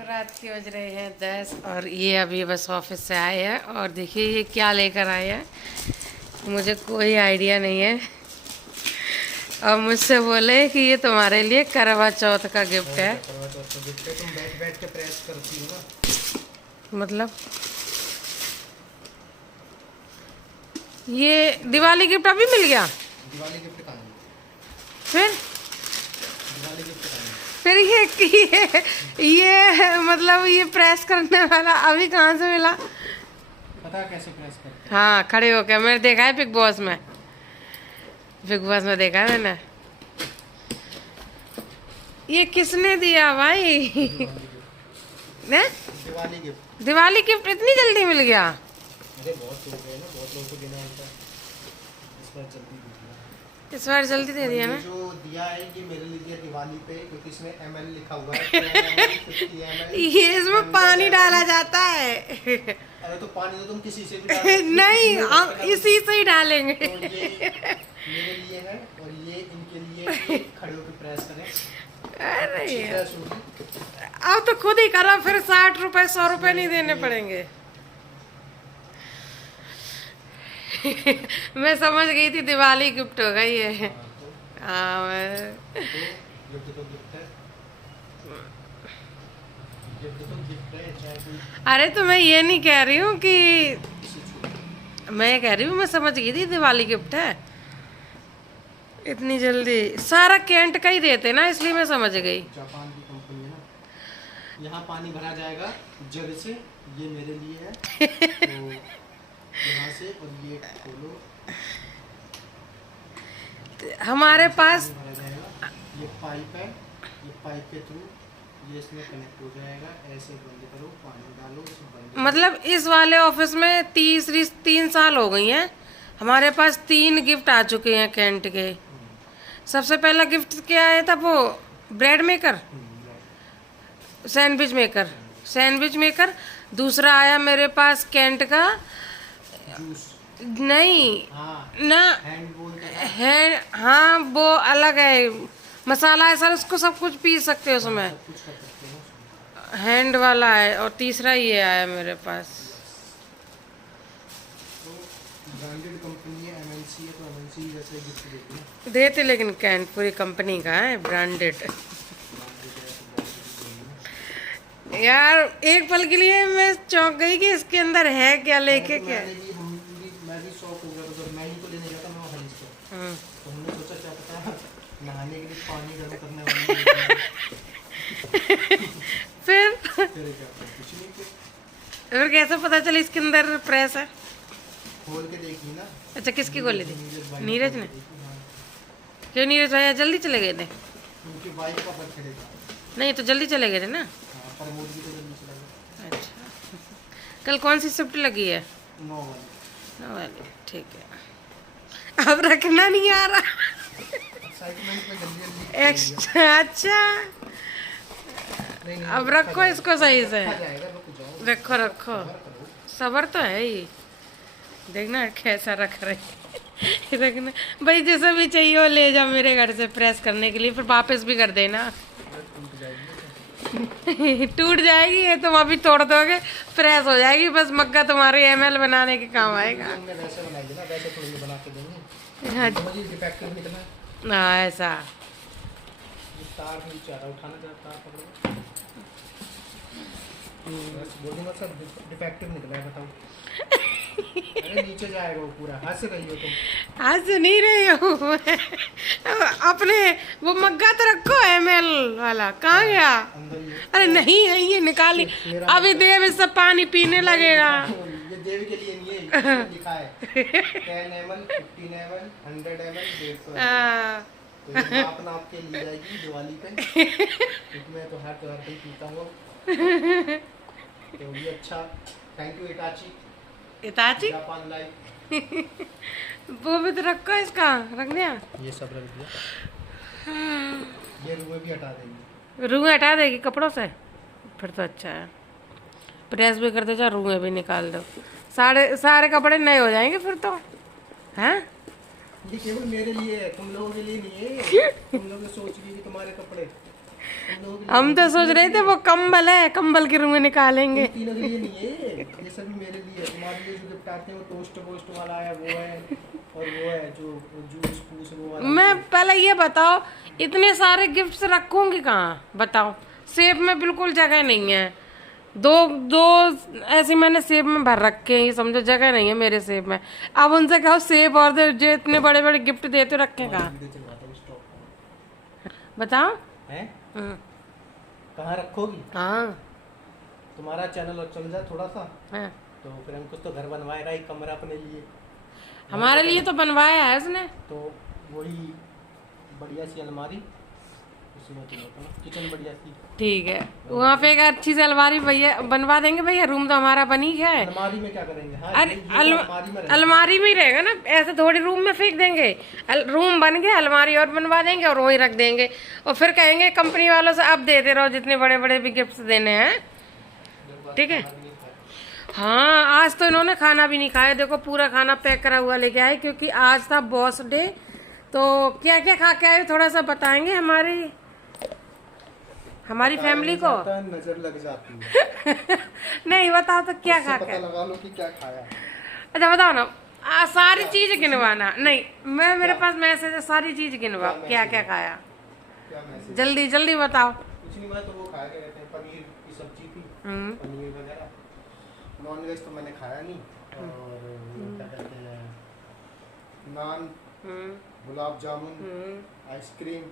तो रात के बज रहे हैं 10 और ये अभी बस ऑफिस से आए हैं और देखिए ये क्या लेकर आए हैं। मुझे कोई आइडिया नहीं है और मुझसे बोले कि ये तुम्हारे लिए करवा चौथ का गिफ्ट है। करवा चौथ का गिफ्ट है, तुम बैठ बैठ के प्रेस करती हो ना। मतलब ये दिवाली गिफ्ट अभी मिल गया? दिवाली गिफ्ट कहाँ है? फिर दिवाली गिफ्ट कहाँ है? फिर ये मतलब ये प्रेस करने वाला अभी कहाँ से मिला? पता है कैसे प्रेस करते हैं? हाँ, खड़े होके मैंने देखा है बिग बॉस में। बिग बॉस में देखा है मैंने। ये किसने दिया भाई? ने दिवाली गिफ्ट। दिवाली गिफ्ट इतनी जल्दी मिल गया? अरे बहुत लोग हैं ना, बहुत लोगों को देना होता है, इस बार जल्दी दे दिया। इस बार जल्दी दे दिया ना। जो दिया है ये मेरे लिए दिवाली पे, क्योंकि इसमें ml लिखा हुआ है 10 ml, 50 ml, ये इसमें पानी डाला जाता है। अरे तो पानी तो तुम किसी से भी डाल सकते हो, नहीं, इसमें हम मतलब इसी से ही डालेंगे। तो ये मेरे लिए है और ये इनके लिए, ये खड़े होकर प्रेस करें। अरे अच्छी यार, प्रेस होगी। अब तो खुद ही करो, फिर 60 रुपए 100 रुपए नहीं देने पड़ेंगे। मैं समझ गई थी दिवाली गिफ्ट होगा ये। हाँ तो गिफ्ट तो गिफ्ट है, गिफ्ट तो गिफ्ट है, चाहे कोई अरे तो मैं ये नहीं कह रही हूँ कि किसी चीज़। मैं कह रही हूँ, मैं समझ गई थी दिवाली गिफ्ट है। इतनी जल्दी सारा कैंट का ही देते ना, इसलिए मैं समझ गई। जापान की कंपनी है ना, यहाँ पानी भरा जाएगा जग से, ये मेरे लिए है। तो यहाँ से और ये खोलो, हमारे पास पानी भरा जाएगा, ये पाइप है, ये पाइप के थ्रू ये इसमें कनेक्ट हो जाएगा, ऐसे बंद करो, पानी डालो, इसे बंद करो। मतलब इस वाले ऑफिस में 3 साल हो गई हैं। हमारे पास 3 गिफ्ट आ चुके हैं कैंट के। सबसे पहला गिफ्ट क्या आया था? वो ब्रेड मेकर, सैंडविच मेकर। दूसरा आया मेरे पास कैंट का, जूस, नहीं हाँ, ना, हैंड बोल है, हाँ वो अलग है, मसाला है सर, उसको सब कुछ पी सकते हो उसमें, सब कुछ कर सकते हैं उसमें। हैंड वाला है। और तीसरा ये आया मेरे पास। तो ब्रांडेड कंपनी है, एमएनसी है, तो एमएनसी जैसे गिफ्ट देती है। देते, लेकिन कैंट पूरी कंपनी का है, ब्रांडेड। यार एक पल के लिए मैं चौंक गई कि इसके अंदर है क्या, लेके क्या। मैं भी शौक हो गया था जब मैं ही को लेने गया था, मैं वहाँ से तो हमने सोचा क्या पता नहाने के लिए पानी गर्म करने वाली फिर क्या कुछ नहीं, फिर कैसे पता चला इसके अंदर प्रेस है? खोल के देखी ना। अच्छा, किसकी गोली थी? भाई नीरज ने? देखी, हाँ। क्यों नीरज भाई जल्दी चले गए थे? उनकी वाइफ का बर्थडे था। नहीं तो जल्दी चले गए थे ना। हाँ, प्रमोद भी तो जल्दी चला गया। अच्छा, कल कौन सी शिफ्ट लगी है? 9 वाली। 9 वाली, ठीक है। अब रखना नहीं आ रहा। एक्साइटमेंट में जल्दी जल्दी एक्स्ट्रा, अच्छा नहीं, अब रखो इसको सही से। रखा जाएगा, रुक जाओ। रखो रखो, सब्र करो। सबर तो है ही। देखना कैसा रख रहे। रखना भाई, जैसा भी चाहिए वो ले जाओ मेरे घर से प्रेस करने के लिए, फिर वापस भी कर देना। टूट जाएगी। टूट जाएगी ये, तुम अभी तोड़ दोगे, प्रेस हो जाएगी, बस मग्गा तुम्हारे एमएल बनाने के काम आएगा। हमने वैसे बनाई थी ना, वैसे थोड़ी बना के देंगे। हाँ, समझिए डिफेक्टिव निकला। हाँ ऐसा। ये तार नीचे आ रहा, उठाना चाहता तार पकड़ो। बस बोली मतलब डिफेक्टिव निकला है, बताओ। अरे नीचे जाएगा वो पूरा। हंस रही हो तुम? आज नहीं रही हूँ। अपने वो मग्गा तो रखो एमएल वाला, कहाँ गया? अंदर ही है। अरे नहीं है, ये निकाली। मेरा अभी देव इससे पानी पीने लगेगा। ये देवी के लिए नहीं है, इसमें लिखा है 10 ml, 15 ml, 100 ml, 150 ml। तो ये नाप के लिए जाएगी दिवाली पे, क्योंकि मैं तो हर त्योहार पे ही पीता हूँ। तो ये अच्छा, thank you Itachi. इताची Japan live. वो भी तो रखो, इसका रख दिया। ये सब रख दिया, ये रुएं भी हटा देंगे। रूहें हटा देगी कपड़ों से, फिर तो अच्छा है। प्रेस भी कर दो, चाहे रूहें भी निकाल दो, सारे कपड़े नए हो जाएंगे फिर तो, हैं? ये केवल मेरे लिए है, तुम लोगों के लिए नहीं है। तुम लोग सोच रही कि तुम्हारे कपड़े हम तो सोच रहे थे वो कंबल है, कंबल के रूम में निकालेंगे। तीनों के लिए नहीं है, ये सभी मेरे लिए। तुम्हारे लिए जो गिफ्ट आते हैं वो टोस्ट वोस्ट वाला है, वो है, और वो है जो जूस फूस वो वाला। मैं पहले ये बताओ, इतने सारे गिफ्ट्स रखूंगी कहाँ बताओ? सेब में बिल्कुल जगह नहीं है। दो दो ऐसे मैंने सेब में भर रखे हैं, ये समझो जगह नहीं है मेरे सेब में। अब उनसे कहो सेब और दे, जो इतने बड़े बड़े गिफ्ट देते रखे कहाँ बताओ? हैं? हम्म, कहाँ रखोगी? हाँ तुम्हारा चैनल और चल जाए थोड़ा सा, हाँ। तो फिर हम कुछ तो घर बनवाएगा ही, कमरा अपने लिए। हमारे लिए तो बनवाया है उसने। तो वही बढ़िया सी अलमारी, उसमें तुम अपना किचन बढ़िया सी। ठीक है, वहाँ पे एक अच्छी सी अलमारी भैया बनवा देंगे भैया। रूम तो हमारा बनी है। अलमारी में क्या करेंगे? हाँ, अरे ये तो अलमारी में रहेगा। अलमारी में ही रहेगा ना, ऐसे थोड़ी रूम में फेंक देंगे। रूम बन गया, अलमारी और बनवा देंगे और वही रख देंगे। और फिर कहेंगे कंपनी वालों से अब देते रहो जितने बड़े बड़े भी गिफ्ट देने हैं, ठीक है? हाँ, आज तो इन्होंने खाना भी नहीं खाया। देखो पूरा खाना पैक करा हुआ लेके आए, क्योंकि आज था बॉस डे। तो क्या क्या खा के आए थोड़ा सा बताएंगे हमारी फैमिली को। नजर लग जाती है। नहीं बताओ तो क्या खा के? पता लगा लो कि क्या खाया। अच्छा बताओ ना, सारी चीज गिनवाना नहीं। मेरे पास मैसेज है, सारी चीज गिनवा क्या क्या खाया। क्या मैसेज? जल्दी जल्दी बताओ। कुछ नहीं, मैं तो वो खाया क्या कहते हैं, पनीर की सब्जी थी, पनीर वगैरह। नॉन वेज तो मैंने खाया नहीं। और क्या कहते हैं, नान, गुलाब जामुन, आइसक्रीम,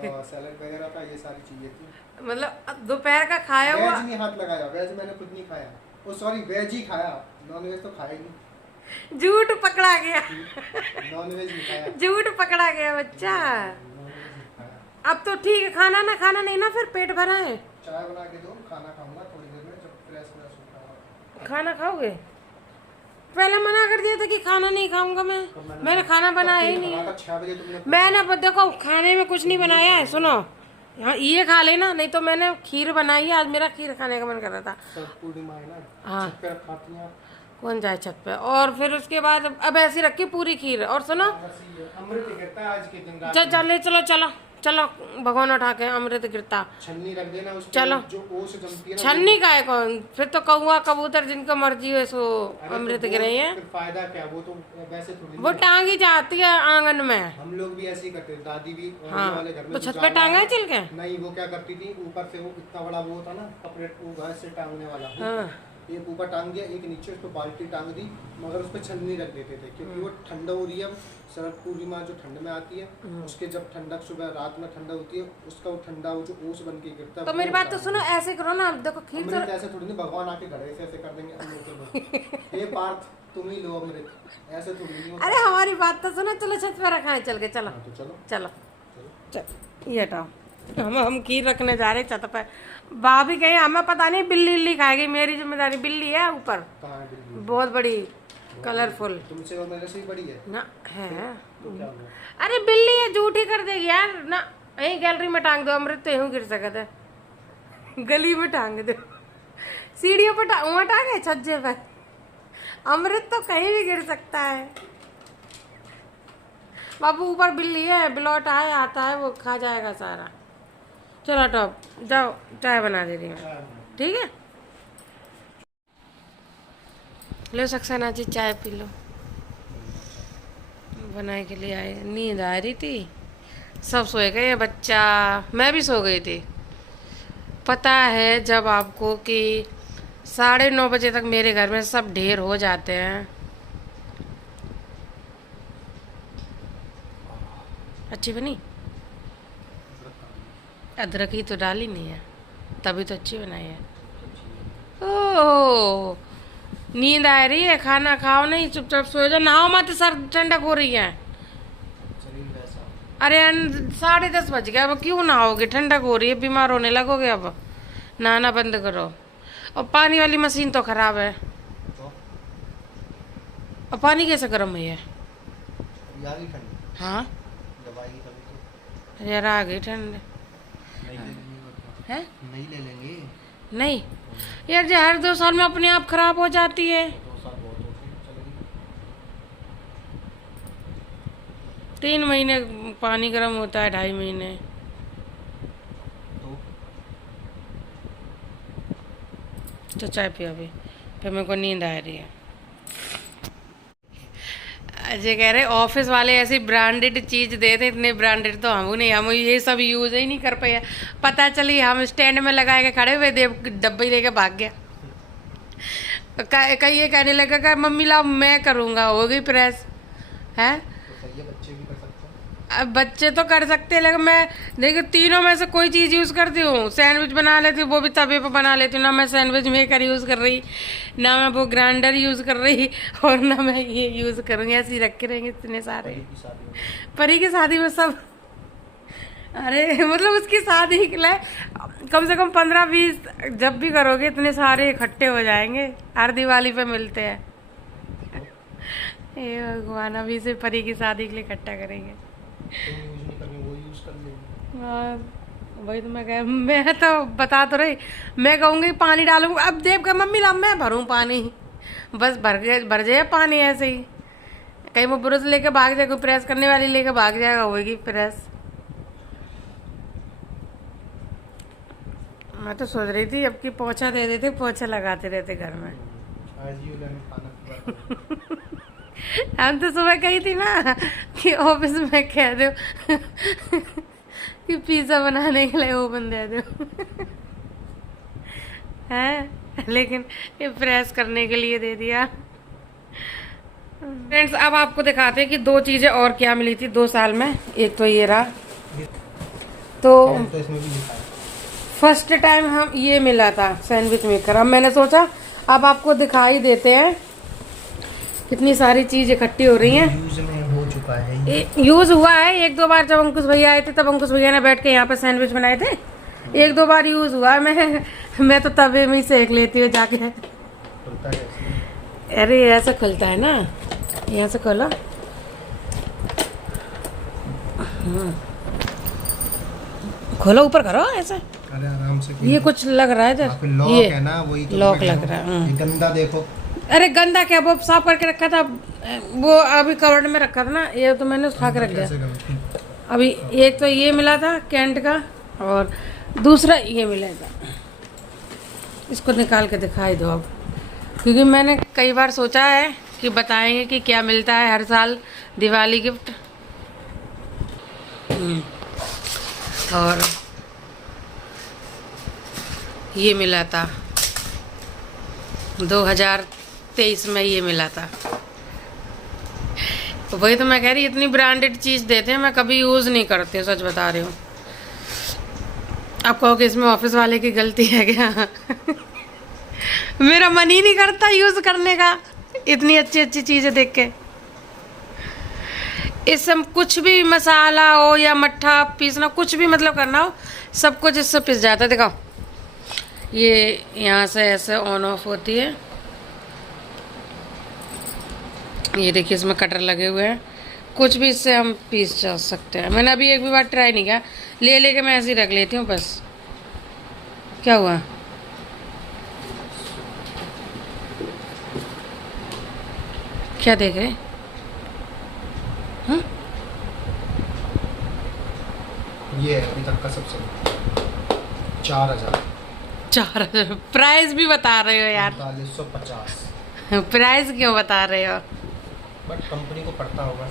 सैलड वगैरह था, ये सारी चीजें थी। मतलब दोपहर का खाया हुआ। वेज नहीं हाथ लगाया, वेज मैंने खुद नहीं खाया। ओ सॉरी, वेज ही खाया, नॉन वेज तो खाया ही नहीं। झूठ पकड़ा गया। नॉन वेज नहीं खाया। झूठ पकड़ा गया बच्चा। नॉन वेज नहीं खाया। अब तो ठीक है, खाना ना खाना नहीं ना, फिर पेट भरा है। चाय बना के दो, खाना खाऊंगा थोड़ी देर में जब फ्रेश होगा। खाना खाओगे? पहले मना कर दिया था कि खाना नहीं खाऊंगा मैं। मैंने खाना बनाया ही नहीं है। 6 बजे तुमने मैंने देखो खाने में कुछ नहीं बनाया है। सुनो, हाँ ये खा लेना, नहीं तो मैंने खीर बनाई है। आज मेरा खीर खाने का मन कर रहा था। पूर्णिमा है ना, हाँ। छत पे खाती हैं आप? कौन जाए छत पे? और फिर उसके बाद अब ऐसी रखी पूरी खीर। और सुनो, अमृत गिरता है आज के दिन रात चल चले चलो चलो चलो, भगवान उठा के अमृत गिरता। छन्नी रख देना उस पे, चलो। जो ओस जमती है ना, छन्नी का है कौन? फिर तो कौआ कबूतर जिनको मर्जी हो सो अरे अमृत तो गिरे हैं। फिर फायदा क्या? वो तो वैसे थोड़ी वो टांगी जाती है आंगन में। हम लोग भी ऐसे ही करते थे, दादी भी हाँ, वाले घर में तो जो छत पे जाला टांगा है, है चल के। नहीं वो क्या करती थी, ऊपर से वो इतना बड़ा वो होता ना कपड़े, वो घास से टांगने वाला, हाँ। एक ऊपर टांग दिया, एक नीचे, उस पर बाल्टी टांग दी, मगर उस पर छन्नी रख देते थे, क्योंकि वो ठंडा हो रही है। शरद पूर्णिमा जो ठंड में आती है, उसके जब ठंडक सुबह रात में ठंडा होती है, उसका वो ठंडा वो जो ओस बन के गिरता है। तो मेरी बात तो सुनो, ऐसे करो ना, देखो खीर तो अमृत ऐसे थोड़ी नहीं, भगवान आके घड़े से ऐसे कर देंगे अमृत। हे पार्थ तुम ही लो अमृत, ऐसे थोड़ी नहीं होता। अरे हमारी बात तो सुनो, चलो छत पे रखा है चल के। चलो हाँ, तो चलो चलो चल, ये हटाओ। हम खीर रखने जा रहे छत पे। भाभी कही हमें पता नहीं बिल्ली इल्ली खाएगी, मेरी जिम्मेदारी। बिल्ली है ऊपर कहाँ है बिल्ली? बहुत बड़ी, कलरफुल तुमसे और मेरे से ही बड़ी है ना है। तो क्या हुआ? अरे बिल्ली है, झूठी कर देगी यार ना। यहीं गैलरी में टांग दो, अमृत तो यूं गिर सकता है। गली में टांग दो, सीढ़ियों पर वहाँ टांगे, छज्जे पर। अमृत तो कहीं भी गिर सकता है बाबू। ऊपर बिल्ली है, बिलौट आए आता है वो खा जाएगा सारा। चलो टॉप जाओ, चाय बना दे रही हूँ, ठीक है? लो सक्सेना जी, चाय पी लो। बनाने के लिए आए, नींद आ रही थी, सब सोए गए, बच्चा, मैं भी सो गई थी। पता है जब आपको कि 9:30 बजे तक मेरे घर में सब ढेर हो जाते हैं। अच्छी बनी? अदरक ही तो डाली नहीं है, तभी तो अच्छी बनाई है। ओह, नींद आ रही है, खाना खाओ नहीं, चुपचाप सो जाओ। नहाओ मत, सर ठंडक हो रही है। अरे 10:30 बज गया, अब क्यों नहाओगे? ठंडक हो रही है, बीमार होने लगोगे। अब नहाना बंद करो। और पानी वाली मशीन तो खराब है। और पानी कैसे गर्म हुई है? हाँ यार, आ गई ठंड है। नहीं ले लेंगे। नहीं यार, जो हर 2 साल में अपने आप खराब हो जाती है। 3 महीने पानी गर्म होता है, 2.5 महीने। तो चाय पियो अभी, फिर मेरे को नींद आ रही है। अजय कह रहे ऑफिस वाले ऐसी ब्रांडेड चीज़ देते, इतने ब्रांडेड तो हम नहीं, हम ये सब यूज़ ही नहीं कर पाए। पता चली हम स्टैंड में लगा के खड़े हुए, देव डब्बे लेके भाग गया। कहीं ये कहने लगा कि मम्मी लाओ मैं करूँगा, हो गई प्रेस है। बच्चे भी कर सकते हैं। अब बच्चे तो कर सकते हैं, लेकिन मैं देखिए तीनों में से कोई चीज़ यूज़ करती हूँ। सैंडविच बना लेती हूँ, वो भी तवे पे बना लेती हूँ। ना मैं सैंडविच मेकर यूज़ कर रही, ना मैं वो ग्राइंडर यूज़ कर रही, और ना मैं ये यूज़ करूँगी। ऐसे ही रखे रहेंगे इतने सारे। परी की शादी में सब, अरे मतलब उसकी शादी के लिए कम से कम 15-20 जब भी करोगे इतने सारे इकट्ठे हो जाएंगे। हर दिवाली पे मिलते हैं। ये भगवान, अभी से परी की शादी के लिए इकट्ठा करेंगे। हाँ वही तो मैं तो बता तो रही, मैं कहूँगी पानी डालूंगा। अब देव का मम्मी ला मैं भरूँ पानी, बस भर जाए पानी ऐसे ही। कहीं वो ब्रश लेके भाग जाए, कोई प्रेस करने वाली लेके भाग जाएगा, होगी प्रेस। मैं तो सोच रही थी अब की पोछा दे देते, पोछा लगाते रहते घर में। हम तो सुबह कही थी ना कि ऑफिस में कह दो कि पिज्ज़ा बनाने के लिए ओवन दे दो है, लेकिन ये प्रेस करने के लिए दे दिया। फ्रेंड्स अब आपको दिखाते हैं कि 2 चीज़ें और क्या मिली थी 2 साल में। एक तो ये रहा, तो फर्स्ट टाइम हम ये मिला था सैंडविच मेकर। अब मैंने सोचा अब आपको दिखाई देते हैं कितनी सारी चीज इकट्ठी हो रही हैं। यूज में हो चुका है, यूज हुआ है 1-2 बार। जब अंकुश भैया आए थे तब अंकुश भैया ने बैठ के यहाँ पे सैंडविच बनाए थे। 1-2 बार यूज हुआ है। मैं तो तवे में ही सेक लेती हूँ जाके। अरे ऐसा खुलता है ना, यहाँ से खोलो। खोलो, ऊपर करो ऐसे। अरे आराम से। ये कुछ लग रहा है जैसे लॉक ये है ना, वही तो लॉक लग रहा है। ये गंदा देखो। अरे गंदा क्या, वो साफ करके रखा था, वो अभी कवर्ड में रखा था ना, ये तो मैंने उठा के रख दिया। अभी एक तो ये मिला था कैंट का, और दूसरा ये मिला था। इसको निकाल के दिखाई दो अब, क्योंकि मैंने कई बार सोचा है कि बताएंगे कि क्या मिलता है हर साल दिवाली गिफ्ट। और ये मिला था 2023 में, ये मिला था। तो वही तो मैं कह रही, इतनी ब्रांडेड चीज़ देते हैं, मैं कभी यूज़ नहीं करती हूँ, सच बता रही हूँ। आप कहोगे इसमें ऑफिस वाले की गलती है क्या? मेरा मन ही नहीं करता यूज़ करने का, इतनी अच्छी अच्छी चीज़ें देख के। इससे कुछ भी मसाला हो या मट्ठा पीसना, कुछ भी मतलब करना हो, सब कुछ इससे पिस जाता है। दिखाओ, ये यहाँ से ऐसे ऑन ऑफ होती है। ये देखिए इसमें कटर लगे हुए हैं, कुछ भी इससे हम पीस जा सकते हैं। मैंने अभी एक भी बार ट्राई नहीं किया, ले लेके मैं ऐसे ही रख लेती हूँ बस। क्या हुआ? क्या देख रहे? हाँ? ये अभी तक का सबसे 4000। 4000 प्राइस भी बता रहे हो यार? 4550। प्राइस क्यों बता रहे हो? बट कंपनी को पड़ता होगा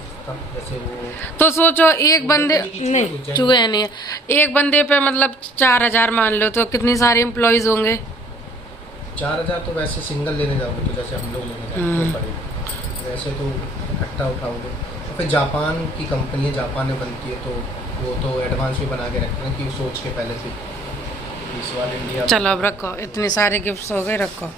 जैसे वो। तो सोचो एक बंदे, नहीं चूहे नहीं है, एक बंदे पे मतलब 4000 मान लो, तो कितनी सारी एम्प्लॉयज होंगे? 4000 तो वैसे सिंगल लेने जाओगे तो जैसे हम लोग लेने जाते पड़ेगा, वैसे तो इकट्ठा उठाओगे। तो फिर जापान की कंपनी है, जापान में बनती है, तो वो तो एडवांस में बना के रखते हैं कि सोच के पहले से। इस बार इंडिया। चलो अब रखो, इतने सारे गिफ्ट्स हो गए, रखो।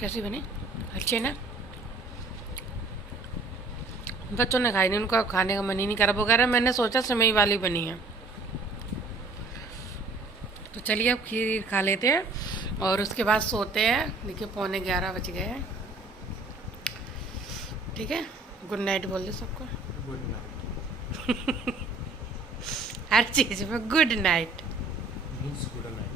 कैसी बनी? अच्छे ना? बच्चों ने खाई नहीं, उनका खाने का मन ही नहीं करा। वो कह रहा मैंने सोचा सेवई वाली बनी है। तो चलिए अब खीर खा लेते हैं और उसके बाद सोते हैं। देखिए 11:15 बज गए हैं। ठीक है, गुड नाइट बोल दो सबको। Good night. हर चीज़ में good night. Means good night.